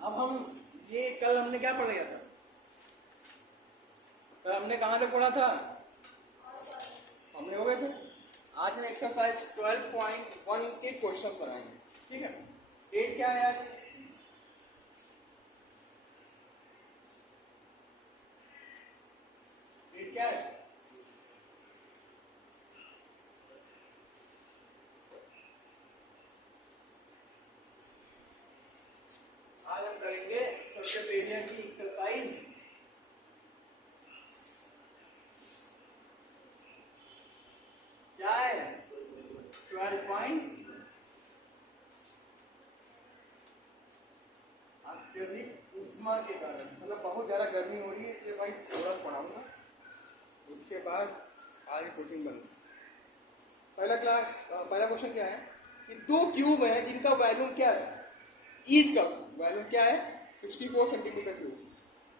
अब हम ये कल हमने क्या पढ़ लिया था? कल हमने कहाँ तक पढ़ा था? हमने हो गए थे। आज हम एक्सरसाइज 12.1 के क्वेश्चंस बनाएंगे, ठीक है। डेट क्या है आज? डेट क्या है? आज हम करेंगे सरफेस एरिया की एक्सरसाइज क्या है? 12 अत्यधिक उष्मा के कारण, मतलब बहुत ज्यादा गर्मी हो रही है इसलिए भाई थोड़ा पढ़ाऊंगा, उसके बाद आगे कोचिंग बंद। पहला क्वेश्चन क्या है कि दो क्यूब है जिनका वॉल्यूम क्या है? ईच का वॉल्यूम क्या है? 64 सेंटीमीटर क्यूब,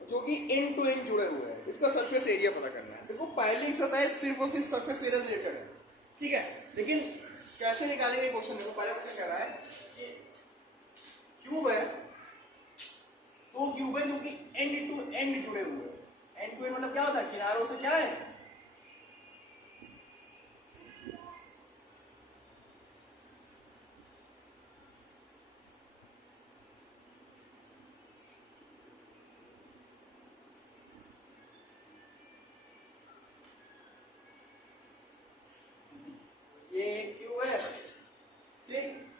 जो कि एंड टू एंड जुड़े हुए हैं। इसका सरफेस एरिया पता करना है। देखो पहली एक्सरसाइज सिर्फ और सिर्फ सरफेस एरिया रिलेटेड है, ठीक है। लेकिन कैसे निकालेंगे क्वेश्चन? देखो पहला क्वेश्चन कह रहा है कि क्यूब है, दो क्यूब है जो कि एंड टू एंड जुड़े हुए हैं। एंड टू एंड मतलब क्या होता है? किनारों से क्या है? ये क्यूब है, ठीक।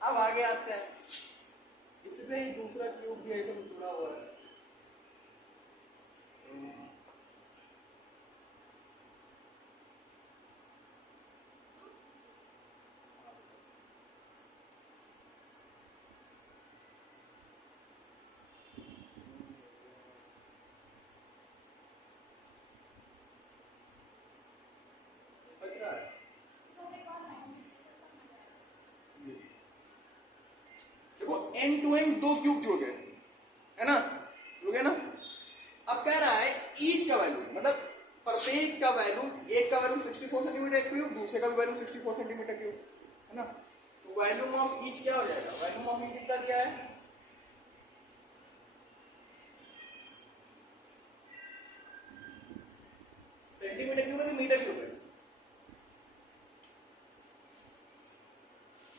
अब आगे आते हैं, इसमें ही दूसरा क्यूब भी ऐसे जुड़ा हुआ है। बच रहा है, देखो एंड टू एंड दो क्यूब जुड़ गए, है ना? जुड़ गए ना? अब कह रहा है ईच का वैल्यू, मतलब प्रत्येक का वैल्यू, एक का वैल्यू 64 सेंटीमीटर क्यूब, दूसरे का भी वैल्यू 64 सेंटीमीटर क्यूब, है ना? तो वैल्यूम ऑफ ईच क्या हो जाएगा? वैल्यूम ऑफ ईच कितना दिया है? सेंटीमीटर क्यूब है कि मीटर क्यूब है?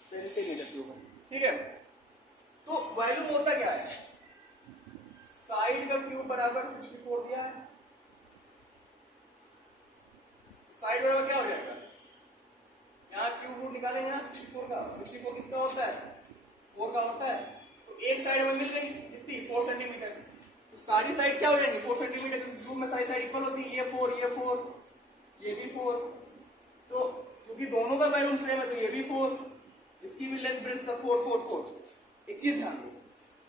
सेंटीमीटर क्यूब है, ठीक है। तो वॉल्यूम होता क्या है? साइड का क्यूब बराबर 64 दिया है, साइड बराबर क्या हो जाएगा? यहाँ क्यूब रूट निकालेंगे ना 64 का। 64 किसका होता है? 4 का होता है। तो एक साइड हमें मिल गई कितनी? 4 सेंटीमीटर। तो सारी साइड क्या हो जाएंगी? 4 सेंटीमीटर, क्योंकि क्यूब में सारी साइड इक्वल होती है। ये 4, ये 4, ये भी 4। तो क्योंकि दोनों का वैल्यूम सेम है तो ये भी 4, इसकी भी लेंथ ब्रेथ सब 4 4 4। एक चीज ध्यान दो,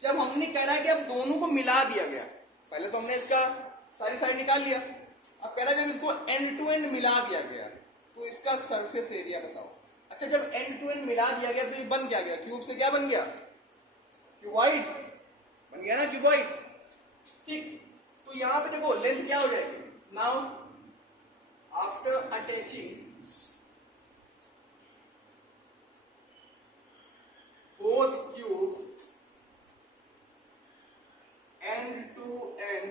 जब हमने कहा कि अब दोनों को मिला दिया गया, पहले तो हमने इसका सारी साइड निकाल लिया, अब कह रहा है जब इसको एंड टू एंड मिला दिया गया तो इसका सरफेस एरिया बताओ। अच्छा, जब एंड टू एंड मिला दिया गया तो ये बन क्या गया? क्यूब से क्या बन गया? क्यूबॉइड बन गया ना, क्यूबॉइड, ठीक। तो यहां पे देखो लेंथ क्या हो जाएगी? Now after attaching both cube end to end,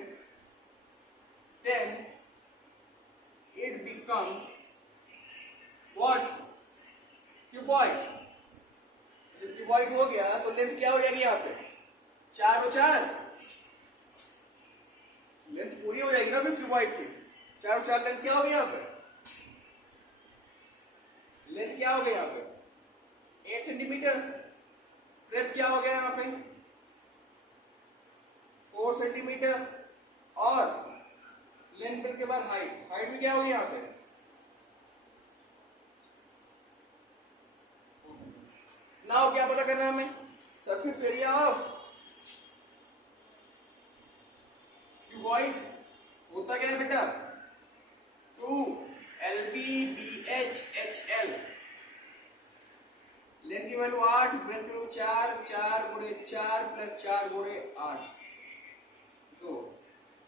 then it becomes what? Cuboid। जब क्यूबॉइड हो गया तो लेंथ क्या हो जाएगी? यहाँ पे 4 और 4 लेंथ पूरी हो जाएगी ना फिर क्यूबॉइड की। 4 और 4 लेंथ क्या हो गई? यहाँ पे लेंथ क्या हो गई? यहाँ पे 8 सेंटीमीटर। ब्रेथ क्या हो गया? यहाँ पे 4 सेंटीमीटर, और लेंथ के बाद हाइट, हाइट भी क्या होगी यहाँ पे? नाउ क्या पता करना है हमें? सरफेस एरिया ऑफ क्यूबॉइड होता क्या है बेटा? 2 LBBH लेंथ की वैल्यू 8, ब्रेथ की वैल्यू 4, 4 गुणे 4 प्लस 4 गुणे 8, 2,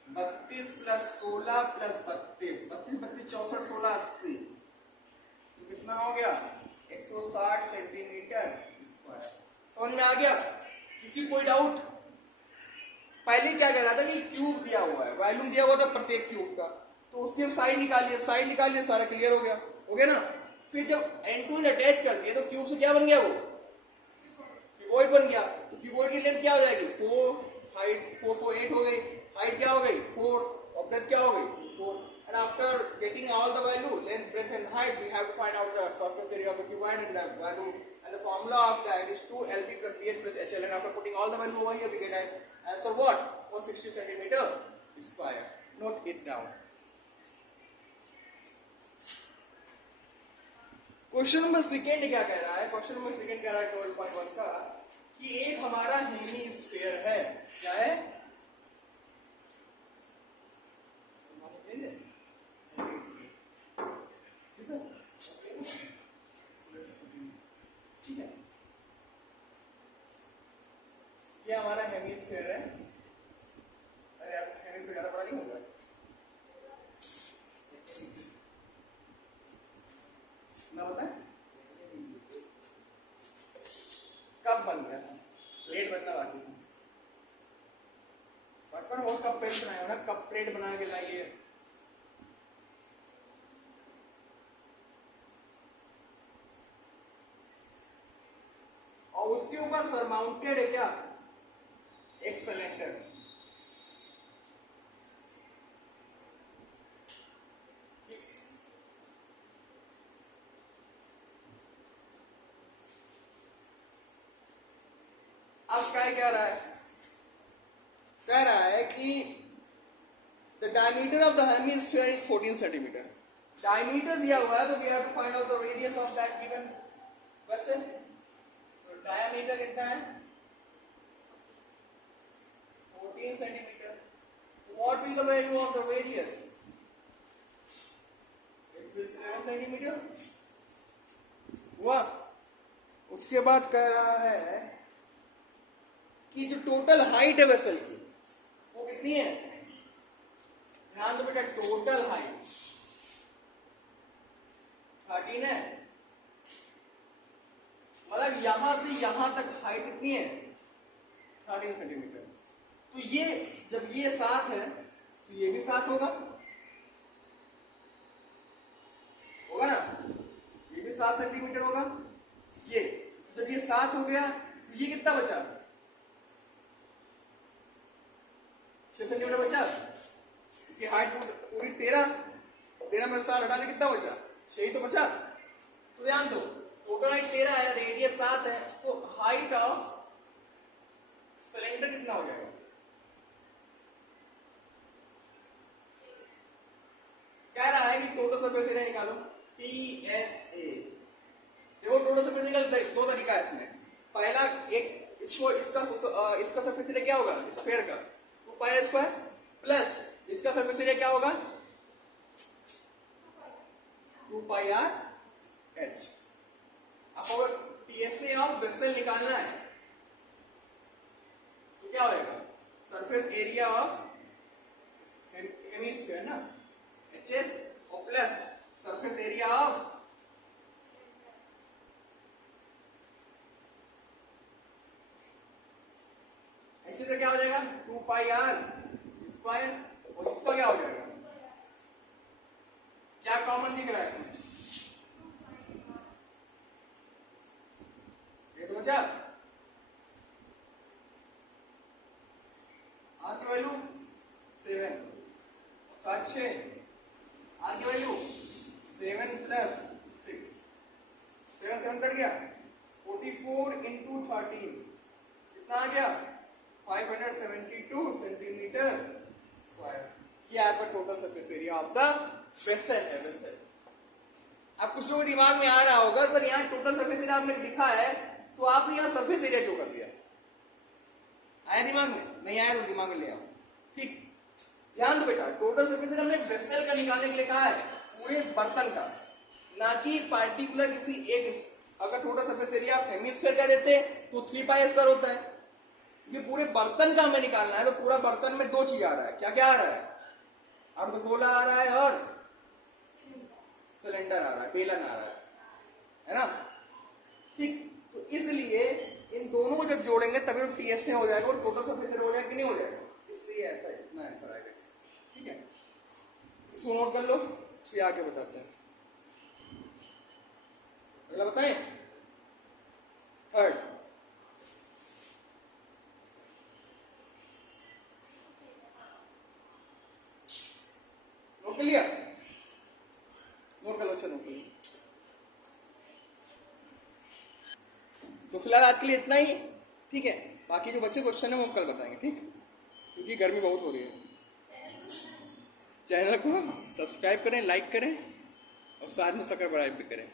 32 प्लस 16 प्लस 32, 32 32 64 16 80, तो कितना हो गया? 160 सेंटीमीटर स्क्वायर। समझ में आ गया? किसी कोई डाउट? पहले क्या कह रहा था कि क्यूब दिया हुआ है, वॉल्यूम दिया हुआ था प्रत्येक क्यूब का, तो उसकी हम साइड निकालिए, साइड निकालिए, सारा क्लियर हो गया ना। फिर जब एंड अटैच कर दिए तो क्यूब से क्या बन गया, वो क्यूबॉइड बन गया। तो क्यूबॉइड की लेंथ क्या हो जाएगी 4, हाइट 4 4 8 हो गई, हाइट क्या हो गई 4 और ब्रेथ क्या हो गई 4। And after getting all the value length breadth and height we have to find out the surface area of the cuboid and the value and the formula of that is 2lp plus bh plus hl, and after putting all the value over here we get an answer what 160 centimeter square. Note it down. Question number second क्या कह रहा है, question number second कह रहा है 12.1 का कि एक हमारा हेमीस्फीयर है, क्या है, ठीक है, ये हमारा हेमीस्फीयर है। अरे यार हेमीस्फीयर ज्यादा बड़ा नहीं होगा ना, बताए कब बन गया था, प्लेट बनना बाकी था, बचपन वो कप प्लेट बनाया हो ना, कप प्लेट बना के लाइए। और उसके ऊपर सरमाउंटेड है क्या, एक सिलेंडर। अब क्या कह रहा है, कह रहा है कि the diameter of the hemisphere is 14 centimetre. Diameter दिया हुआ है तो we have to find out the radius of that given vessel. तो डायमीटर कितना है 14 centimetre. What will the value of the radius, it will 7 centimetre हुआ। उसके बाद कह रहा है कि जो टोटल हाइट है वेसल की वो कितनी है, ध्यान दो बेटा, टोटल हाइट 13 है, मतलब यहां से यहां तक हाइट कितनी है 13 सेंटीमीटर। तो ये जब ये 7 है तो ये भी 7 होगा ना, ये भी 7 सेंटीमीटर होगा। ये जब ये 7 हो गया तो ये कितना बचा 6 सेंटीमीटर बचा, कि हाइट पूरी 13 में 7 हटा दे कितना बचा 6 ही तो बचा। तो ध्यान दो टोटल हाइट 13 है, रेडियस 7 है, तो हाइट ऑफ सिलेंडर कितना हो जाएगा, कह रहा है कि टोटल सरफेस एरिया निकालो TSA। देखो टोटल सरफेस एरिया दो तरीका है इसमें, पहला एक इसको इसका सरफेस एरिया क्या होगा स्फीयर का 2 पाई स्क्वायर प्लस इसका सरफेस एरिया क्या होगा 2 पाई r h। अब अगर TSA ऑफ वेसल निकालना है तो क्या होगा सरफेस एरिया ऑफ हेमीस्फीयर ना HS और plus surface area of HS से क्या हो जाएगा 2 पाई r स्क्वायर, और इसका क्या हो जाएगा, क्या कॉमन दिख रहा है इसमें, ये तो बचा r की वैल्यू 7 और 7 6, r की वैल्यू 7 प्लस 6, 7 7 कट गया 44 इंटू 13 कितना आ गया 572 सेंटीमीटर स्क्वायर। ये आपका total surface area of the vessel है वेसल। अब कुछ लोगों के दिमाग में आ रहा होगा सर यहाँ टोटल सरफेस एरिया आपने लिखा है तो आपने यहाँ सरफेस एरिया क्यों कर दिया, आया दिमाग में, नहीं आया तो दिमाग में ले आओ। ठीक, ध्यान दो बेटा, टोटल सरफेस एरिया हमने वेसल का निकालने के लिए कहा है, पूरे बर्तन का, ना कि पार्टिकुलर किसी एक। अगर टोटल सरफेस एरिया आप हेमीस्फीयर का देते तो 3 पाई स्क्वायर होता है, ये पूरे बर्तन का हमें निकालना है तो पूरा बर्तन में 2 चीज आ रहा है, क्या क्या आ रहा है, अर्धगोला आ रहा है और सिलेंडर आ रहा है, बेलन आ रहा है ना। ठीक, तो इसलिए इन दोनों को जब जोड़ेंगे तभी तो TSA हो जाएगा और टोटल सरफेस एरिया हो जाएगा कि नहीं हो जाएगा, इसलिए ऐसा इतना आंसर आएगा इसका, ठीक है। इसको नोट कर लो, फिर आगे बताते हैं। अगला बताएं, थर्ड। नोट कर लिया? नोट कर लो, अच्छा नोट कर लो। तो फिलहाल आज के लिए इतना ही, ठीक है। बाकी जो बच्चे क्वेश्चन है वो हम कल बताएंगे, ठीक, क्योंकि गर्मी बहुत हो रही है। चैनल को सब्सक्राइब करें, लाइक करें और साथ में सब्सक्राइब भी करें।